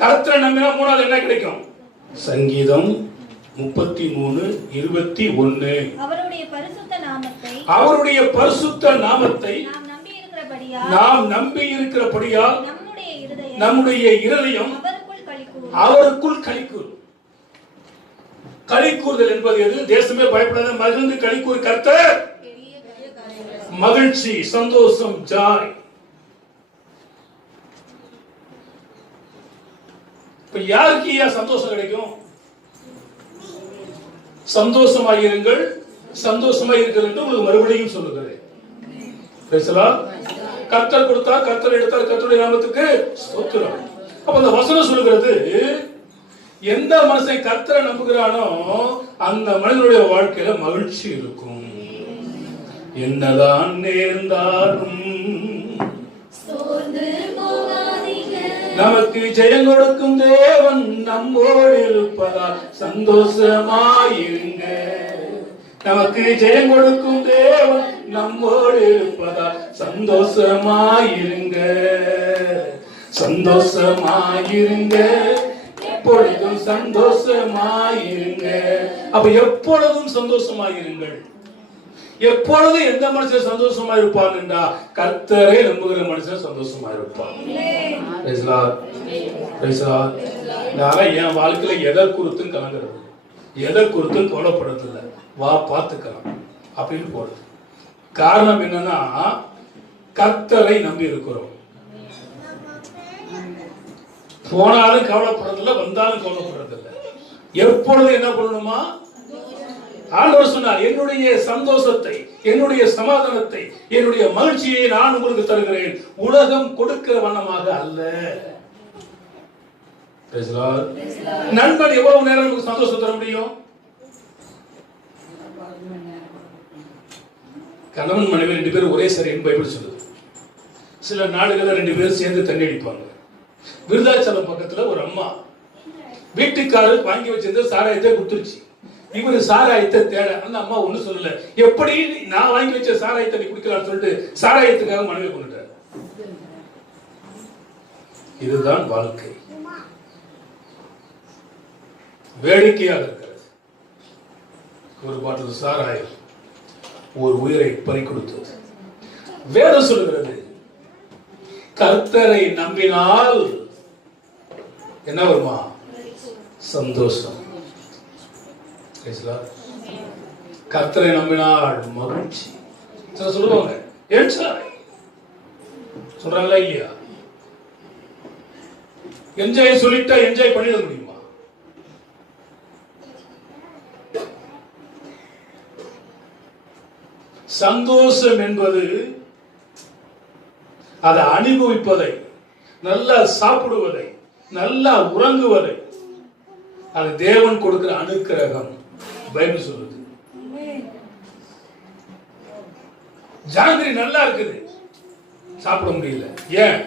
கர்த்தரை நம்பினா மூணாவது என்ன கிடைக்கும்? சங்கீதம் முப்பத்தி மூணு இருபத்தி ஒன்னு அவருடைய பரிசுத்த நாமத்தை அவருடைய பரிசுத்த நாமத்தை நாம் நம்பி இருக்கிறபடியா நாம் நம்பி இருக்கிறபடியால் நம்முடைய இருதயம் அவருக்குள் களிக்கூறும் களிக்கூறுதல் என்பது எது? தேசமே பயப்படாத மகிழ்ந்து களிக்கூறு கர்த்தர். மகிழ்ச்சி சந்தோஷம் ஜாய். இப்ப யாருக்கு ஏன் சந்தோஷம் கிடைக்கும்? சந்தோஷமாயிருங்கள் சந்தோஷமா இருக்கிறது என்று உங்களுக்கு மறுபடியும் சொல்லுகிறேன். பேசலாம் கர்த்தர் கொடுத்தா கர்த்தர் எடுத்தார் கர்த்தருடைய நாமத்துக்கு ஸ்தோத்திரம். அப்ப அந்த வசனம் சொல்லுகிறது எந்த மனுஷன் கர்த்தரை நம்புகிறானோ அந்த மனிதனுடைய வாழ்க்கையில மகிழ்ச்சி இருக்கும். என்னதான் நேர்ந்தாலும் நமக்கு ஜெயம் கொடுக்கும் தேவன் நம்மோடு இருப்பதால் சந்தோஷமாயிருங்க. நமக்கு ஜெயம் கொடுக்கும் தேவன் நம்மோடு இருப்பதால் சந்தோஷமாயிருங்க. சந்தோஷமாயிருங்க. எப்பொழுதும் சந்தோஷமாயிருங்க. அப்ப எப்பொழுதும் சந்தோஷமாயிருங்கள். எப்பொழுதும் எந்த மனுஷன் சந்தோஷமா இருப்பான்டா என்றா கர்த்தரை நம்புகிற மனுஷன் சந்தோஷமா இருப்பான் நான் என் வாழ்க்கையில எதை குறித்தும் கலங்குறது எதை குறித்தும் கவலைப்படுறது இல்லை. வா பார்த்துக்கலாம். அப்படின்னு போறது. காரணம் என்னன்னா கத்தரை நம்பி இருக்கிறோம். போனாலும் கவலைப்படுறதில்ல வந்தாலும் கவலைப்படுறதில்ல. எப்பொழுது என்ன பண்ணணுமா? ஆண்டவர் சொன்னார் என்னுடைய சந்தோஷத்தை என்னுடைய சமாதானத்தை என்னுடைய மகிழ்ச்சியை நான் உங்களுக்கு தருகிறேன். உலகம் கொடுக்கிற வண்ணமாக அல்ல. நண்பன் எவ்வளவு நேரம் நமக்கு சந்தோஷம் தர முடியும்? கணவன் மனைவி ரெண்டு பேரும் ஒரே சரி பைபிள் சொல்லுது. சில நாடுகள்ல ரெண்டு பேரும் சேர்ந்து தண்ணி அடிப்பாங்க. விருதாச்சலம் பக்கத்துல ஒரு அம்மா வீட்டுக்காரர் வாங்கி வச்சிருந்த சாராயத்தை கொடுத்துருச்சு. இவர் சாராயத்தை தேட. அந்த அம்மா ஒண்ணு சொல்லல. எப்படி நான் வாங்கி வச்ச சாராயத்தை நீ குடிக்கலாம்னு சொல்லிட்டு சாராயத்துக்காக மனைவி கொண்டுட்டார். இதுதான் வாழ்க்கை. வேடிக்கையாக இருக்கிறது ஒரு பாட்டில் சாராயம் ஒரு உயிரை பறி கொடுத்தது. வேதம் சொல்லுகிறது கர்த்தரை நம்பினால் என்ன வருமா? சந்தோஷம். கர்த்தரை நம்பினால் மகிழ்ச்சி. சில சொல்லுவாங்க என்ஜாய் சொல்றாங்களா இல்லையா? என்ஜாய் சொல்லிட்டா என்ஜாய் பண்ணிட முடியுமா? சந்தோஷம் என்பது அதை அனுபவிப்பதை நல்லா சாப்பிடுவதை நல்லா உறங்குவதை அது தேவன் கொடுக்கிற அனுக்கிரகம். பைபிள் சொல்லுது ஜாங்கிரி நல்லா இருக்குது. சாப்பிட முடியல. ஏன்?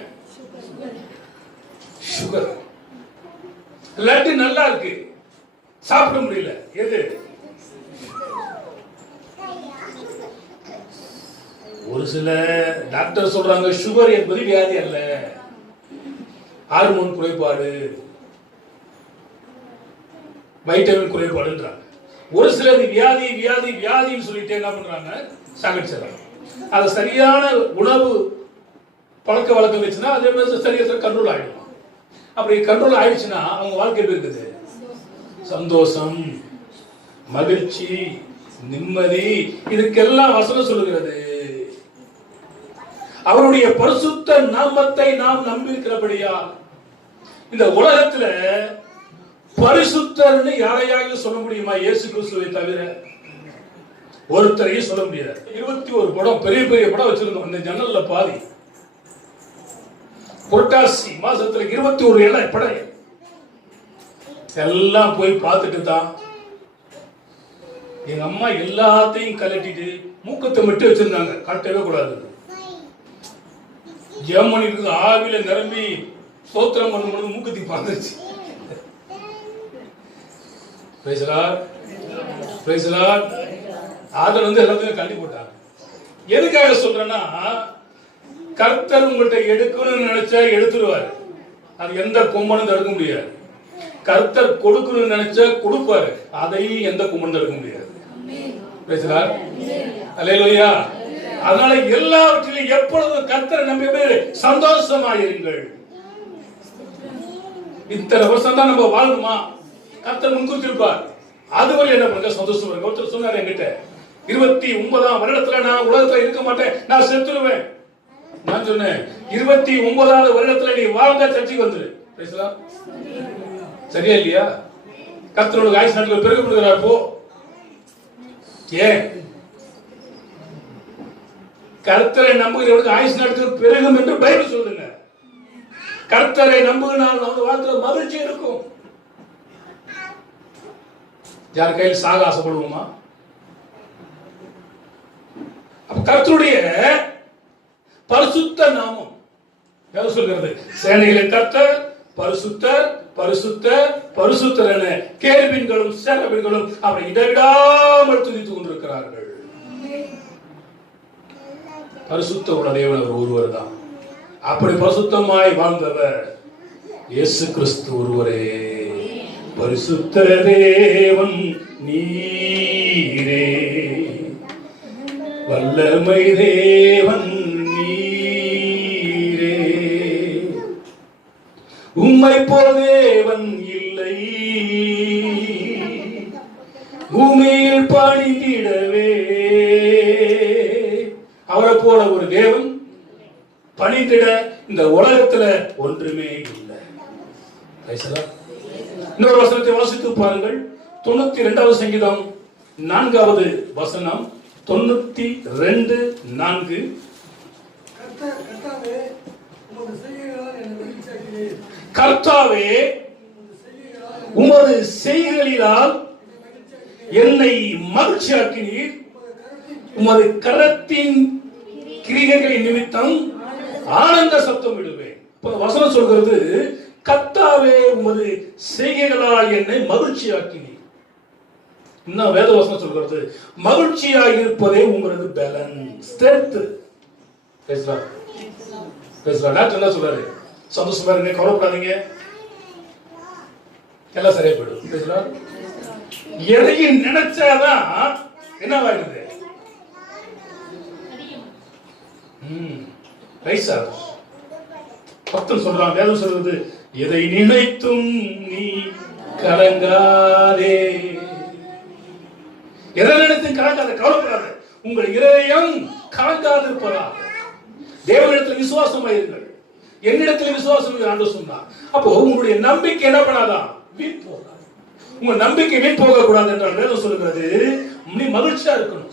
சுகர் லட்டு நல்லா இருக்கு. சாப்பிட முடியல. எது? ஒரு சில டாக்டர் சொல்றாங்க சுகர் என்பது வியாதி அல்ல. ஹார்மோன் குறைபாடு. வைட்டமின் குறைபாடுன்றாங்க. ஒரு சிலர் வியாதி வியாதி வியாதின்னு சொல்லிட்டு என்ன பண்றாங்க? சாகடிச்சிடறாங்க. அது சரியான உணவு பழக்க வழக்கம் இருந்துச்சுன்னா அதே மாதிரி சரியாக கண்ட்ரோல் ஆயிடும். அப்படி கண்ட்ரோல் ஆயிடுச்சுன்னா அவங்க வாழ்க்கை எப்படி இருக்குது? சந்தோஷம் மகிழ்ச்சி நிம்மதி இதுக்கெல்லாம் வசனம் சொல்லுகிறது. அவருடைய பரிசுத்த நாமத்தை நாம் நம்பியிருக்கிறபடியா இந்த உலகத்துல பரிசுத்தர்னு யாரையாவது சொல்ல முடியுமா? இயேசு கிறிஸ்துவை தவிர ஒருத்தரையும் சொல்ல முடியாது. இருபத்தி ஒரு படம் பெரிய பெரிய படம் வச்சிருந்தோம். இந்த ஜன்னல்ல பாதி. புரட்டாசி மாசத்துல இருபத்தி ஒரு இலை படம் எல்லாம் போய் பார்த்துட்டு தான் எங்க அம்மா எல்லாத்தையும் கலட்டிட்டு மூக்கத்தை மட்டும் வச்சிருந்தாங்க. கட்டவே கூடாது. ஜெர்மனி ஆவில நிரம்பி சோத்திரம் பண்ணும்போது மூக்கத்தி பார்த்துச்சு பேசலாம் வந்து எல்லாத்தையும் கல்வி போட்டாங்க எதுக்காக சொல்றேன்னா கர்த்தர் உங்கள்கிட்ட எடுக்கணும்னு நினைச்சா எடுத்துருவாரு. அது எந்த கும்பனும் தடுக்க முடியாது. கர்த்தர் கொடுக்கணும்னு நினைச்சா கொடுப்பாரு. அதையும் எந்த கும்பனும் தடுக்க முடியாது. பேசுறார் அல்லேலூயா அதனால எல்லாவற்றிலும் எப்பொழுதும் கர்த்தரை நம்பி பேரு சந்தோஷமாயிருங்கள். இத்தனை வருஷம் தான் நம்ம வாழணுமா? கர்த்தர் முன்குறித்திருப்பார் அதுவரை என்ன பண்ணுங்க சந்தோஷம் இருங்க. ஒருத்தர் சொன்னார் என்கிட்ட இருபத்தி ஒன்பதாம் வருடத்துல நான் உலகத்துல இருக்க மாட்டேன். நான் செத்துருவேன். நான் சொன்னேன் இருபத்தி ஒன்பதாவது வருடத்துல நீ வாழ்ந்த சர்ச்சைக்கு வந்துரு. பேசலாம் சரியா இல்லையா? கர்த்தரோட ஆயுஷ் நாட்கள் பெருகப்படுகிறார் போ. ஏன்? கர்த்தரை நம்புகிறவனுக்கு ஆயுசு நாட்கள் பெருகும் என்று பைபிள் சொல்லுங்க. கர்த்தரை நம்புகிறால் நம்ம வாழ்க்கையில் மகிழ்ச்சி இருக்கும். யார் கையில் சாக ஆசைப்படுவோமா? அப்ப கர்த்தருடைய பரிசுத்த நாமம். சொல்கிறது? சேனைகளை கர்த்தர் பரிசுத்தர் பரிசுத்த பரிசுத்தர் என கேள்வின்களும் சேரவின்களும் அவரை இடைவிடாமல் துதித்துக் கொண்டிருக்கிறார்கள். பரிசுத்த உள்ள தேவன் அவர் ஒருவர் தான் அப்படி பரிசுத்தமாய் வாழ்ந்தவர் இயேசு கிறிஸ்து ஒருவரே. பரிசுத்த தேவன் நீரே. வல்லமை தேவன் நீரே. உம்மை போல் தேவன் இல்லை. பூமியில் பணிந்திடவே. அவரை போல ஒரு தேவன் பணிந்திட இந்த உலகத்துல ஒன்றுமே இல்லை. Praise. இன்னொரு வசனத்தை வாசித்து பாருங்கள். தொண்ணூத்தி இரண்டாவது சங்கீதம் நான்காவது வசனம். தொண்ணூத்தி ரெண்டு நான்கு கர்த்தாவே உமது செய்களினால் என்னை மகிழ்ச்சியாக்கினீர். உமது கரத்தின் கிரிகைகளின் நிமித்தம் ஆனந்த சத்தம் விடுவேன். இப்ப வசனம் சொல்கிறது கத்தாவே உமது செய்கைகளால் என்னை மகிழ்ச்சியாக்கினீர். இன்னும் வேதவசனம் சொல்கிறது மகிழ்ச்சியாக இருப்பதே உங்களது பலன். ஸ்ட்ரென்த் பேசலாம் பேசலாம் டாக்டர் என்ன சொல்றாரு? சந்தோஷமா இருங்க கவலைப்படாதீங்க. எல்லாம் சரியா போயிடும். பேசலாம் எதையும் நினைச்சாதான் என்னவாயிடுது ம். ரைசா பக்தன் சொல்றான். வேதம் சொல்றது எதை நினைத்தும் நீ கலங்காதே. எதை நினைத்தும் கலங்காத கவலைப்படாத. உங்கள் இதயம் கலங்காது இருப்பதாக தேவனிடத்தில் விசுவாசமாயிருங்கள் என்னிடத்தில் விசுவாசம் ஆண்டு சொன்னார். அப்போ உங்களுடைய நம்பிக்கை என்ன பண்ணாதான் வீண் போகாது. உங்க நம்பிக்கை வீண் போக கூடாது என்றால் வேதம் சொல்லுகிறது. நீ மகிழ்ச்சியா இருக்கணும்.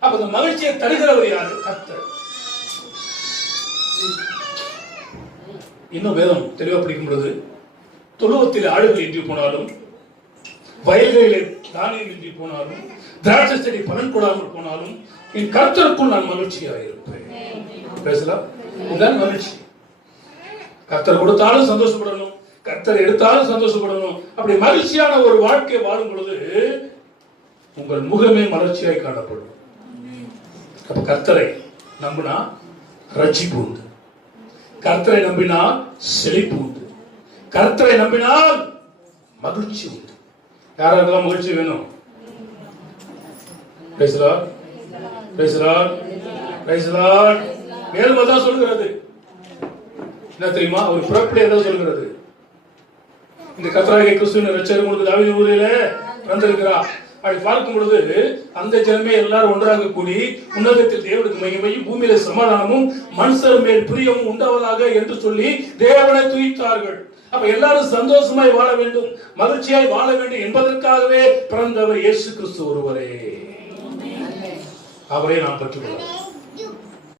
அப்ப அந்த மகிழ்ச்சியை தருகிறவர் யாரு? கத்தர் இன்னும் வேதம் தெளிவா படிக்கும் பொழுது தொழுவத்தில் ஆடுகள் இன்றி போனாலும் வயல்களிலே தானியம் இன்றி போனாலும் திராட்சை செடி பலன் கொடாமல் போனாலும் என் கர்த்தருக்குள் நான் மகிழ்ச்சியாக இருப்பேன். பேசலாம். இதுதான் மகிழ்ச்சி. கர்த்தர் கொடுத்தாலும் சந்தோஷப்படணும். கர்த்தர் எடுத்தாலும் சந்தோஷப்படணும். அப்படி மகிழ்ச்சியான ஒரு வாழ்க்கை வாழும் பொழுது உங்கள் முகமே மலர்ச்சியாய் காணப்படும். அப்ப கர்த்தரை நம்பினா ரட்சிப்பு உண்டு. கர்த்தரை நம்பினால் செழிப்பு உண்டு. கர்த்தரை நம்பினால் மகிழ்ச்சி உண்டு. யாராவது மகிழ்ச்சி வேணும்? பேசுறார் பேசுறார் பேசுறார் மேலும் அதான் சொல்கிறது. என்ன தெரியுமா? அவர் பிறப்பிலே தான் சொல்கிறது. இந்த கத்தராகிய கிறிஸ்துவின் ரச்சர் உங்களுக்கு தாவீது ஊரில பிறந்திருக்கிறார். அப்படி பார்க்கும் பொழுது அந்த ஜனமே எல்லாரும் ஒன்றாக கூடி உன்னதத்தில் தேவனுக்கு மகிமையும் பூமியில சமாதானமும் மனுஷர் மேல் பிரியமும் உண்டாவதாக என்று சொல்லி தேவனை துதித்தார்கள். அப்ப எல்லாரும் சந்தோஷமாய் வாழ வேண்டும் மகிழ்ச்சியாய் வாழ வேண்டும் என்பதற்காகவே பிறந்தவர் இயேசு கிறிஸ்து ஒருவரே. அவரை நாம் பெற்றுக்கொள்ளலாம்